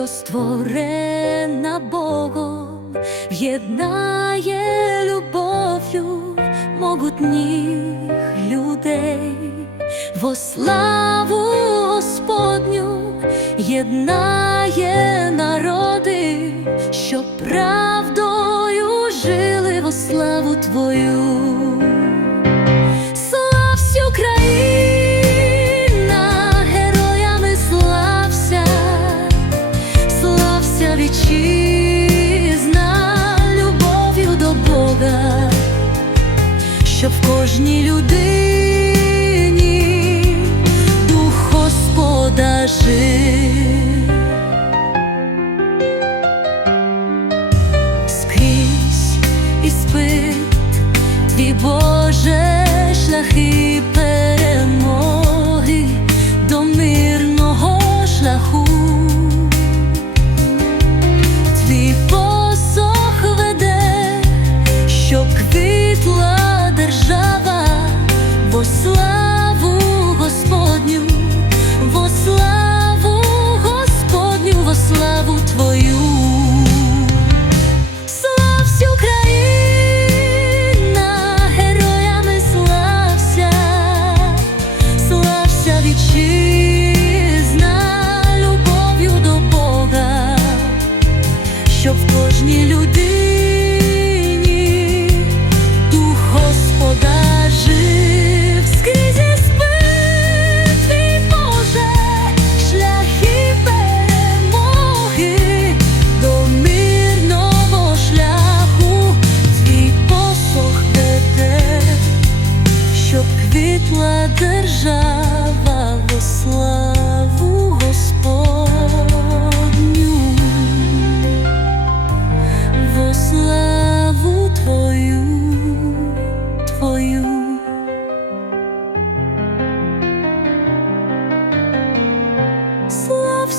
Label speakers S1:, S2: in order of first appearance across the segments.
S1: створена Богом, в'єднає любов'ю могутніх людей, во славу Господню єднає народи, що правдою жили во славу Твою. Що в кожній людині дух Господа жив. Скрізь спит Твій Боже шляхи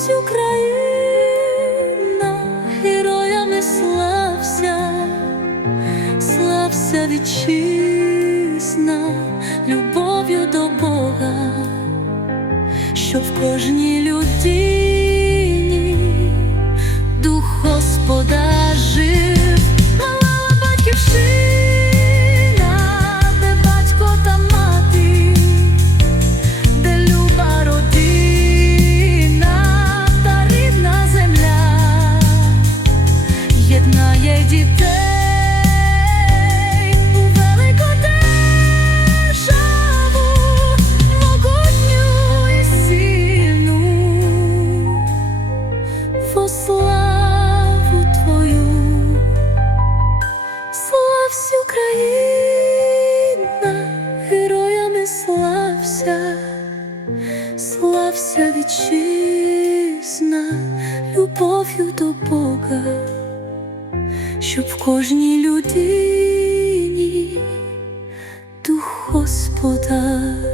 S1: Слався Україна, героями слався, слався вітчизна, любов'ю до Бога, що в кожній людині Слався Україна, героями слався, слався вітчизна, любов'ю до Бога, щоб в кожній людині дух Господа.